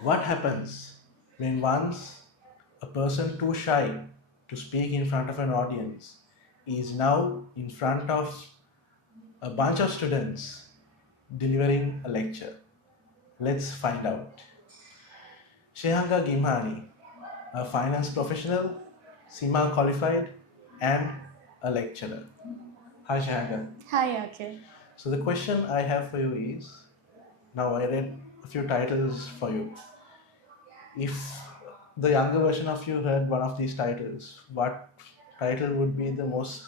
What happens when once a person too shy to speak in front of an audience is now in front of a bunch of students delivering a lecture? Let's find out. Shehanka Gimhani, a finance professional, SEMA qualified, and a lecturer. Hi Shehanka. Hi, Akhil. So the question I have for you is, now I read a few titles for you. If the younger version of you heard one of these titles, what title would be the most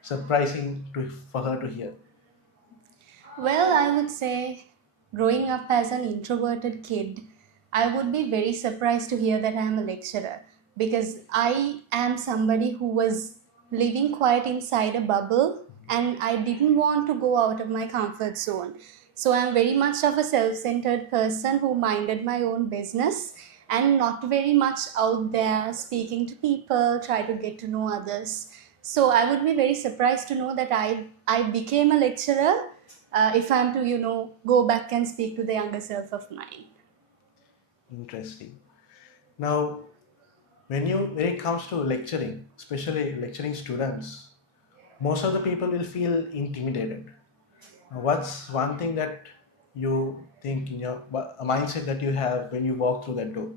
surprising for her to hear? Well, I would say growing up as an introverted kid, I would be very surprised to hear that I am a lecturer because I am somebody who was living quite inside a bubble and I didn't want to go out of my comfort zone. So I'm very much of a self centered person who minded my own business and not very much out there speaking to people, try to get to know others. So I would be very surprised to know that I became a lecturer if I'm to, go back and speak to the younger self of mine. Interesting. Now, when it comes to lecturing, especially lecturing students, most of the people will feel intimidated. Now, what's one thing that you think in your a mindset that you have when you walk through that door?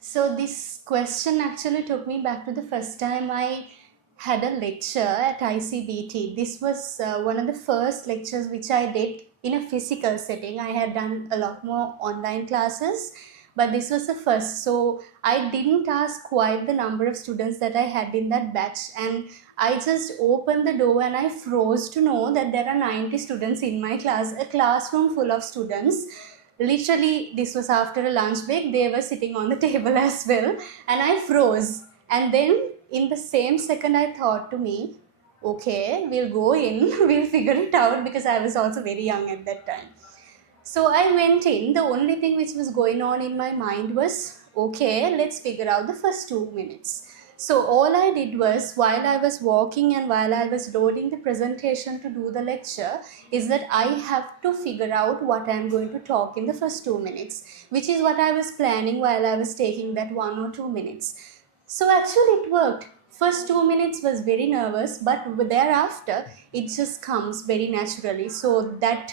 So this question actually took me back to the first time I had a lecture at ICBT. This was one of the first lectures which I did in a physical setting. I had done a lot more online classes, but this was the first. So I didn't ask quite the number of students that I had in that batch, and I just opened the door and I froze to know that there are 90 students in my class, a classroom full of students. Literally, this was after a lunch break. They were sitting on the table as well, and I froze. And then, in the same second, I thought to me, okay, we'll go in, we'll figure it out because I was also very young at that time. So I went in. The only thing which was going on in my mind was, okay, let's figure out the first 2 minutes. So all I did was, while I was walking and while I was loading the presentation to do the lecture, is that I have to figure out what I am going to talk in the first 2 minutes, which is what I was planning while I was taking that 1 or 2 minutes. So actually it worked. First 2 minutes was very nervous, but thereafter it just comes very naturally. So that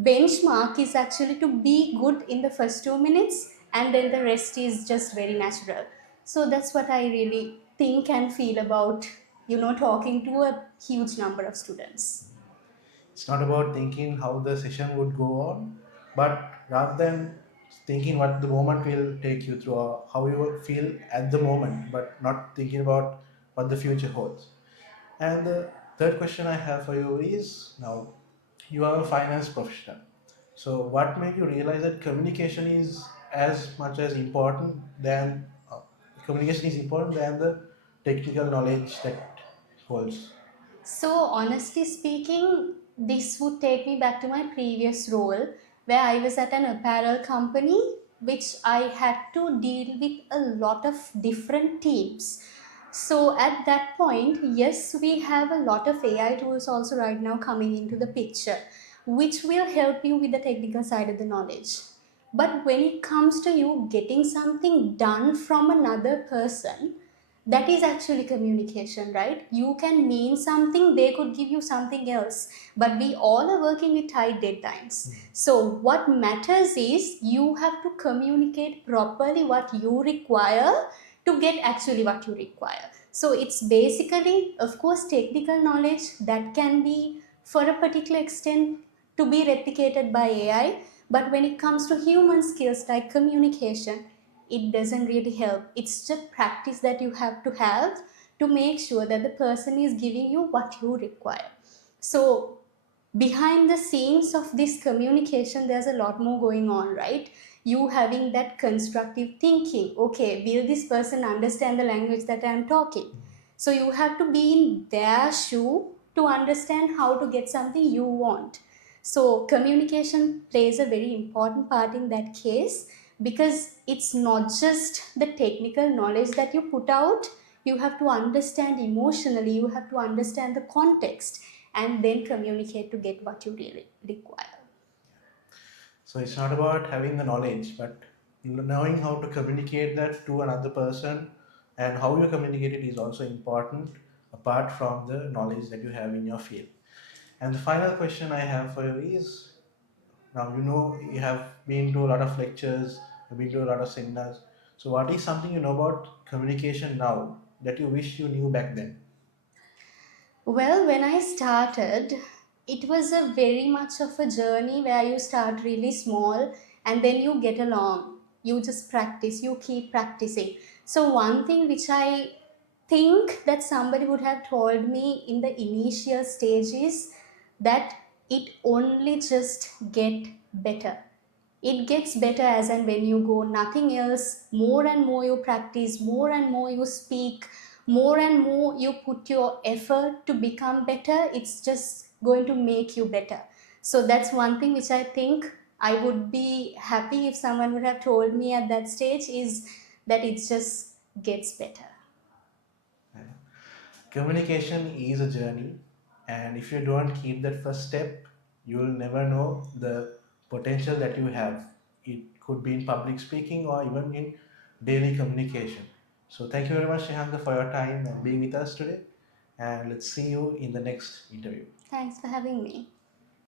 benchmark is actually to be good in the first 2 minutes and then the rest is just very natural. So that's what I really think and feel about talking to a huge number of students. It's not about thinking how the session would go on, but rather than thinking what the moment will take you through or how you will feel at the moment, but not thinking about what the future holds. And the third question I have for you is, now you are a finance professional. So what made you realize that communication is as much as important than communication is important than the technical knowledge that holds? So, honestly speaking, this would take me back to my previous role where I was at an apparel company, which I had to deal with a lot of different teams. So, at that point, yes, we have a lot of AI tools also right now coming into the picture, which will help you with the technical side of the knowledge. But when it comes to you getting something done from another person, that is actually communication, right? You can mean something, they could give you something else, but we all are working with tight deadlines. So what matters is you have to communicate properly what you require to get actually what you require. So it's basically, of course, technical knowledge that can be for a particular extent to be replicated by AI, but when it comes to human skills like communication, it doesn't really help. It's just practice that you have to make sure that the person is giving you what you require. So behind the scenes of this communication, there's a lot more going on, right? You having that constructive thinking. Okay, will this person understand the language that I'm talking? So you have to be in their shoe to understand how to get something you want. So communication plays a very important part in that case because it's not just the technical knowledge that you put out. You have to understand emotionally, you have to understand the context and then communicate to get what you really require. So it's not about having the knowledge, but knowing how to communicate that to another person, and how you communicate it is also important apart from the knowledge that you have in your field. And the final question I have for you is, now you know you have been to a lot of lectures, you've been to a lot of seminars. So what is something you know about communication now that you wish you knew back then? Well, when I started, it was a very much of a journey where you start really small and then you get along. You just practice, you keep practicing. So, one thing which I think that somebody would have told me in the initial stage is that it only just get better. It gets better as and when you go, nothing else. More and more you practice, more and more you speak, more and more you put your effort to become better, it's just going to make you better. So that's one thing which I think I would be happy if someone would have told me at that stage, is that it just gets better. Communication is a journey, and if you don't keep that first step, you'll never know the potential that you have. It could be in public speaking or even in daily communication. So, thank you very much, Shehanka, for your time and being with us today. And let's see you in the next interview. Thanks for having me.